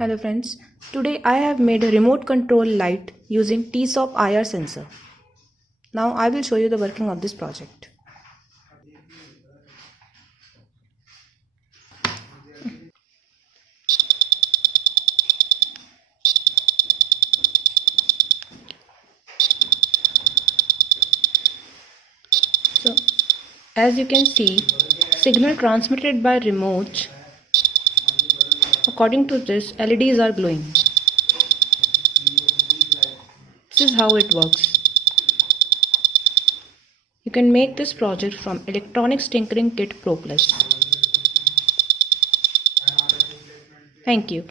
Hello friends, today I have made a remote control light using TSOP IR sensor. Now I will show you the working of this project. So as you can see, signal transmitted by remote, according to this, LEDs are glowing. This is how it works. You can make this project from Electronics Tinkering Kit Pro Plus. Thank you.